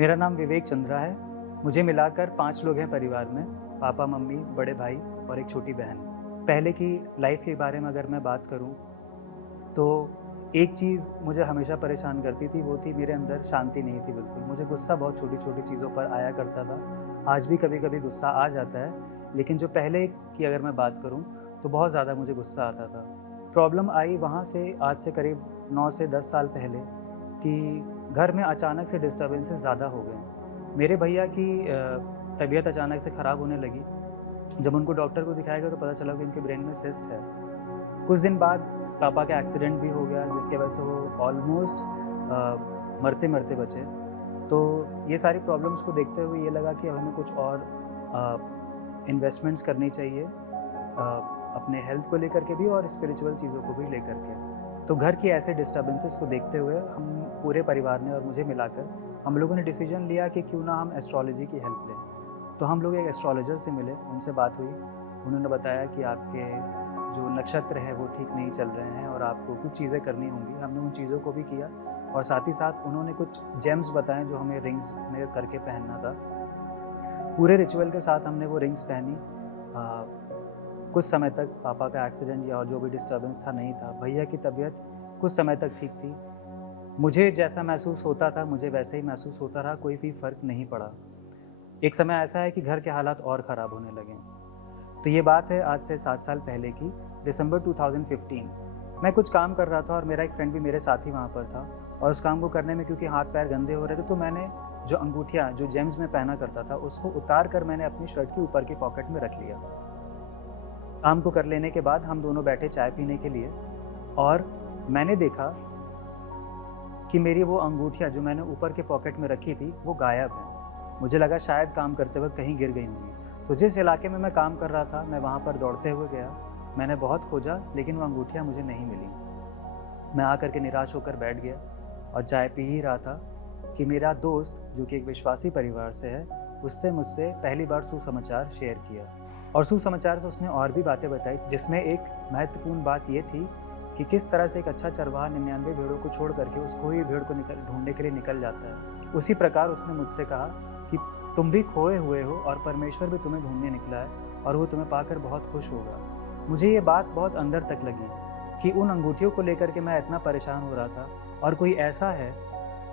मेरा नाम विवेक चंद्रा है। मुझे मिलाकर 5 लोग हैं परिवार में, पापा, मम्मी, बड़े भाई और एक छोटी बहन। पहले की लाइफ़ के बारे में अगर मैं बात करूँ, तो एक चीज़ मुझे हमेशा परेशान करती थी, वो थी मेरे अंदर शांति नहीं थी बिल्कुल। मुझे गुस्सा बहुत छोटी-छोटी चीज़ों पर आया करता था। आज भी कभी-कभी गुस्सा आ जाता है, लेकिन जो पहले की अगर मैं बात करूँ, तो बहुत ज़्यादा मुझे गुस्सा आता था। प्रॉब्लम आई वहाँ से आज से करीब 9 से 10 साल पहले कि घर में अचानक से डिस्टर्बेंसेस ज़्यादा हो गए। मेरे भैया की तबीयत अचानक से ख़राब होने लगी। जब उनको डॉक्टर को दिखाया गया तो पता चला कि उनके ब्रेन में सिस्ट है। कुछ दिन बाद पापा का एक्सीडेंट भी हो गया, जिसकी वजह से वो ऑलमोस्ट मरते-मरते बचे। तो ये सारी प्रॉब्लम्स को देखते हुए ये लगा कि अब हमें कुछ और इन्वेस्टमेंट्स करनी चाहिए, अपने हेल्थ को लेकर के भी और स्पिरिचुअल चीज़ों को भी लेकर के। तो घर की ऐसे डिस्टर्बेंसेस को देखते हुए हम पूरे परिवार ने और मुझे मिलाकर हम लोगों ने डिसीजन लिया कि क्यों ना हम एस्ट्रोलॉजी की हेल्प लें। तो हम लोग एक एस्ट्रोलॉजर से मिले, उनसे बात हुई। उन्होंने बताया कि आपके जो नक्षत्र है वो ठीक नहीं चल रहे हैं और आपको कुछ चीज़ें करनी होंगी। हमने उन चीज़ों को भी किया और साथ ही साथ उन्होंने कुछ जेम्स बताए जो हमें रिंग्स में करके पहनना था। पूरे रिचुअल के साथ हमने वो रिंग्स पहनी। कुछ समय तक पापा का एक्सीडेंट या और जो भी डिस्टर्बेंस था नहीं था। भैया की तबीयत कुछ समय तक ठीक थी। मुझे जैसा महसूस होता था, मुझे वैसे ही महसूस होता रहा, कोई भी फ़र्क नहीं पड़ा। एक समय ऐसा है कि घर के हालात और ख़राब होने लगे। तो ये बात है आज से 7 साल पहले की, दिसंबर 2015। मैं कुछ काम कर रहा था और मेरा एक फ्रेंड भी मेरे साथ ही वहाँ पर था और उस काम को करने में क्योंकि हाथ-पैर गंदे हो रहे थे, तो मैंने जो अंगूठियाँ, जो जेम्स मैं पहना करता था, उसको उतार कर मैंने अपनी शर्ट के ऊपर की पॉकेट में रख लिया। काम को कर लेने के बाद हम दोनों बैठे चाय पीने के लिए और मैंने देखा कि मेरी वो अंगूठियाँ जो मैंने ऊपर के पॉकेट में रखी थी, वो गायब हैं। मुझे लगा शायद काम करते वक़्त कहीं गिर गई होंगी। तो जिस इलाके में मैं काम कर रहा था, मैं वहाँ पर दौड़ते हुए गया। मैंने बहुत खोजा, लेकिन वो अंगूठियाँ मुझे नहीं मिलीं। मैं आकर के निराश होकर बैठ गया और चाय पी ही रहा था कि मेरा दोस्त, जो कि एक विश्वासी परिवार से है, उसने मुझसे पहली बार सुसमाचार शेयर किया। और सुसमाचार से उसने और भी बातें बताई, जिसमें एक महत्वपूर्ण बात ये थी कि किस तरह से एक अच्छा चरवाहा 99 भेड़ों को छोड़ करके उस खोई भेड़ को ढूँढने के लिए निकल जाता है। उसी प्रकार उसने मुझसे कहा कि तुम भी खोए हुए हो और परमेश्वर भी तुम्हें ढूँढने निकला है और वो तुम्हें पाकर बहुत खुश होगा। मुझे ये बात बहुत अंदर तक लगी कि उन अंगूठियों को लेकर के मैं इतना परेशान हो रहा था और कोई ऐसा है,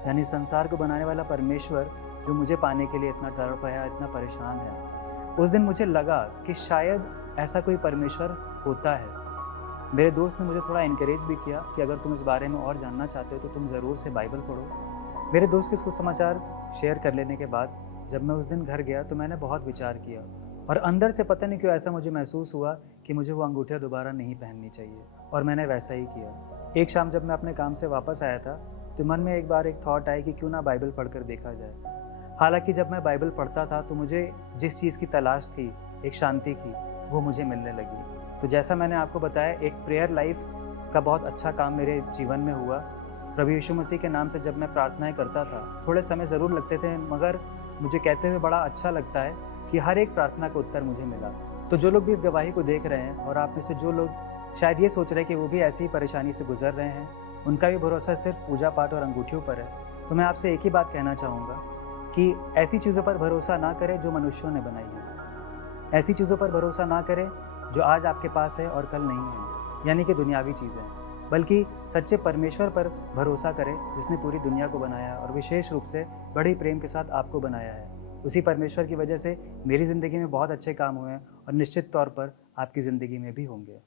यानी संसार को बनाने वाला परमेश्वर, जो मुझे पाने के लिए इतना तड़पाया, इतना परेशान है। उस दिन मुझे लगा कि शायद ऐसा कोई परमेश्वर होता है। मेरे दोस्त ने मुझे थोड़ा एनकरेज भी किया कि अगर तुम इस बारे में और जानना चाहते हो तो तुम ज़रूर से बाइबल पढ़ो। मेरे दोस्त के सुसमाचार शेयर कर लेने के बाद जब मैं उस दिन घर गया तो मैंने बहुत विचार किया और अंदर से पता नहीं क्यों ऐसा मुझे महसूस हुआ कि मुझे वो अंगूठियाँ दोबारा नहीं पहननी चाहिए और मैंने वैसा ही किया। एक शाम जब मैं अपने काम से वापस आया था तो मन में एक बार एक थॉट आई कि क्यों ना बाइबल पढ़कर देखा जाए। हालाँकि जब मैं बाइबल पढ़ता था तो मुझे जिस चीज़ की तलाश थी, एक शांति की, वो मुझे मिलने लगी। तो जैसा मैंने आपको बताया, एक प्रेयर लाइफ का बहुत अच्छा काम मेरे जीवन में हुआ। प्रभु यीशु मसीह के नाम से जब मैं प्रार्थनाएँ करता था, थोड़े समय ज़रूर लगते थे, मगर मुझे कहते हुए बड़ा अच्छा लगता है कि हर एक प्रार्थना का उत्तर मुझे मिला। तो जो लोग भी इस गवाही को देख रहे हैं और आप में से जो लोग शायद ये सोच रहे हैं कि वो भी ऐसी ही परेशानी से गुज़र रहे हैं, उनका भी भरोसा सिर्फ़ पूजा-पाठ और अंगूठियों पर है, तो मैं आपसे एक ही बात कहना चाहूँगा कि ऐसी चीज़ों पर भरोसा ना करें जो मनुष्यों ने बनाई हैं। ऐसी चीज़ों पर भरोसा ना करें जो आज आपके पास है और कल नहीं है, यानी कि दुनियावी चीज़ें, बल्कि सच्चे परमेश्वर पर भरोसा करें जिसने पूरी दुनिया को बनाया और विशेष रूप से बड़े प्रेम के साथ आपको बनाया है। उसी परमेश्वर की वजह से मेरी ज़िंदगी में बहुत अच्छे काम हुए हैं और निश्चित तौर पर आपकी ज़िंदगी में भी होंगे।